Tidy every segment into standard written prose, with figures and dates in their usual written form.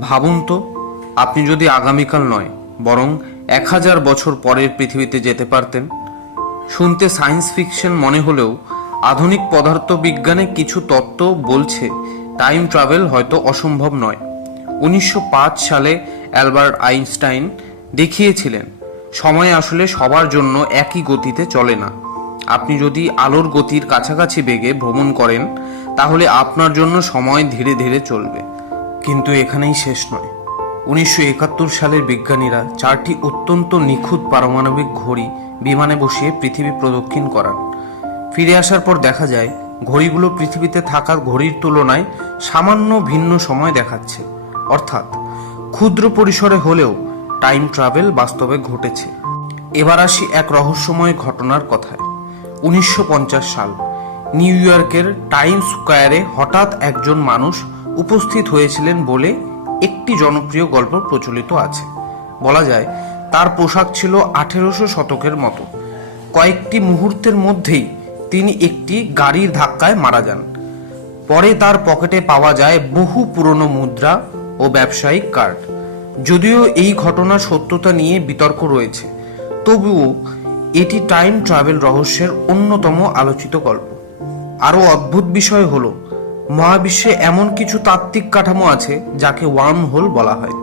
ভাবুন তো, আপনি যদি আগামীকাল নয় বরং 1000 বছর পরের পৃথিবীতে যেতে পারতেন। শুনতে সায়েন্স ফিকশন মনে হলেও আধুনিক পদার্থবিজ্ঞানে কিছু তত্ত্ব বলছে টাইম ট্রাভেল হয়তো অসম্ভব নয়। 1905 সালে অ্যালবার্ট আইনস্টাইন দেখিয়েছিলেন সময় আসলে সবার জন্য একই গতিতে চলে না। আপনি যদি আলোর গতির কাছাকাছি বেগে ভ্রমণ করেন তাহলে আপনার জন্য সময় ধীরে ধীরে চলবে। কিন্তু এখানেই শেষ নয়। 1971 সালের বিজ্ঞানীরা 4টি অত্যন্ত নিখুঁত পারমাণবিক ঘড়ি বিমানে বসিয়ে পৃথিবী প্রদক্ষিণ করান। ফিরে আসার পর দেখা যায় ঘড়িগুলো পৃথিবীতে থাকা ঘড়ির তুলনায় সামান্য ভিন্ন সময় দেখাচ্ছে। অর্থাৎ ক্ষুদ্র পরিসরে হলেও টাইম ট্রাভেল বাস্তবে ঘটেছে। এবার আসি এক রহস্যময় ঘটনার কথায়। 1950 সাল নিউ ইয়র্কের টাইম স্কোয়ারে হঠাৎ একজন মানুষ উপস্থিত হয়েছিলেন বলে একটি জনপ্রিয় গল্প প্রচলিত আছে। বলা যায় তার পোশাক ছিল 1800 শতকের মতো। কয়েকটি মুহূর্তের মধ্যেই তিনি একটি গাড়ির ধাক্কায় মারা যান। পরে তার পকেটে পাওয়া যায় বহু পুরনো মুদ্রা ও ব্যবসায়িক কার্ড। যদিও এই ঘটনার সত্যতা নিয়ে বিতর্ক রয়েছে, তবুও এটি টাইম ট্রাভেল রহস্যের অন্যতম আলোচিত গল্প। আরও অদ্ভুত বিষয় হলো মহাবিশ্বে এমন কিছু তাত্ত্বিক কাঠামো আছে যাকে ওয়ার্ম হোল বলা হয়।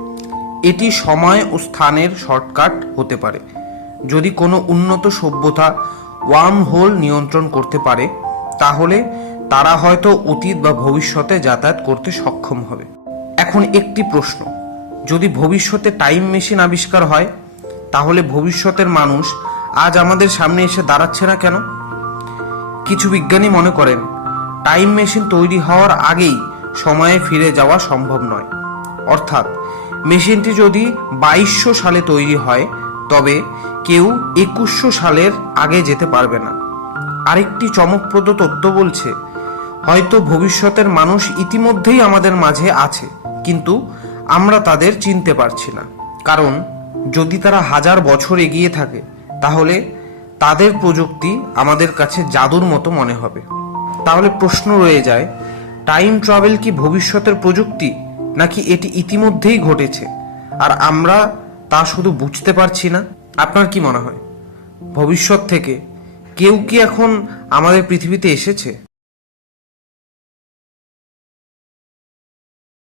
এটি সময় ও স্থানের শর্টকাট হতে পারে। যদি কোনো উন্নত সভ্যতা ওয়ার্ম হোল নিয়ন্ত্রণ করতে পারে তাহলে তারা হয়তো অতীত বা ভবিষ্যতে যাতায়াত করতে সক্ষম হবে। এখন একটি প্রশ্ন, যদি ভবিষ্যতে টাইম মেশিন আবিষ্কার হয় তাহলে ভবিষ্যতের মানুষ আজ আমাদের সামনে এসে দাঁড়াচ্ছে না কেন? কিছু বিজ্ঞানী মনে করেন টাইম মেশিন তৈরি হওয়ার আগেই সময়ে ফিরে যাওয়া সম্ভব নয়। অর্থাৎ মেশিনটি যদি 2200 সালে তৈরি হয় তবে কেউ 2100 সালের আগে যেতে পারবে না। আরেকটি চমকপ্রদ তথ্য বলছে হয়তো ভবিষ্যতের মানুষ ইতিমধ্যেই আমাদের মাঝে আছে, কিন্তু আমরা তাদের চিনতে পারছি না। কারণ যদি তারা 1000 বছর এগিয়ে থাকে তাহলে তাদের প্রযুক্তি আমাদের কাছে জাদুর মতো মনে হবে। তাহলে প্রশ্ন রয়ে যায়, টাইম ট্রাভেল কি ভবিষ্যতের প্রযুক্তি, নাকি এটি ইতিমধ্যেই ঘটেছে আর আমরা তা শুধু বুঝতে পারছি না? আপনার কি মনে হয়, ভবিষ্যৎ থেকে কেউ কি এখন আমাদের পৃথিবীতে এসেছে?